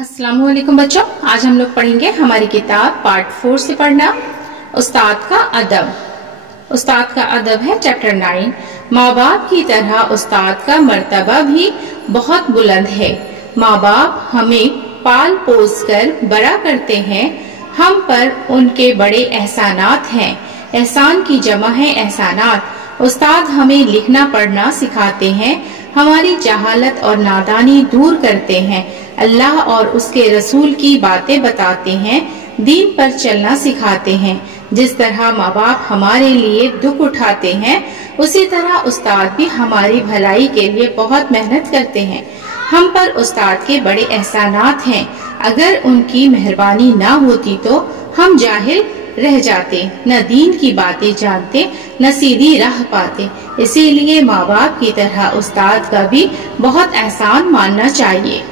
अस्सलाम वालेकुम बच्चों, आज हम लोग पढ़ेंगे हमारी किताब पार्ट 4 से पढ़ना उस्ताद का अदब। उस्ताद का अदब है चैप्टर 9। माँ बाप की तरह उस्ताद का मर्तबा भी बहुत बुलंद है। माँ बाप हमें पाल पोस कर बड़ा करते हैं, हम पर उनके बड़े एहसानात हैं। एहसान की जमा है एहसानात। उस्ताद हमें लिखना पढ़ना सिखाते हैं, हमारी जहालत और नादानी दूर करते हैं। अल्लाह और उसके रसूल की बातें बताते हैं, दीन पर चलना सिखाते हैं। जिस तरह माँ बाप हमारे लिए दुख उठाते हैं, उसी तरह उस्ताद भी हमारी भलाई के लिए बहुत मेहनत करते हैं। हम पर उस्ताद के बड़े एहसानात हैं। अगर उनकी मेहरबानी ना होती तो हम जाहिल रह जाते, न दीन की बातें जानते, न सीधी राह पाते। इसीलिए माँ बाप की तरह उस्ताद का भी बहुत एहसान मानना चाहिए।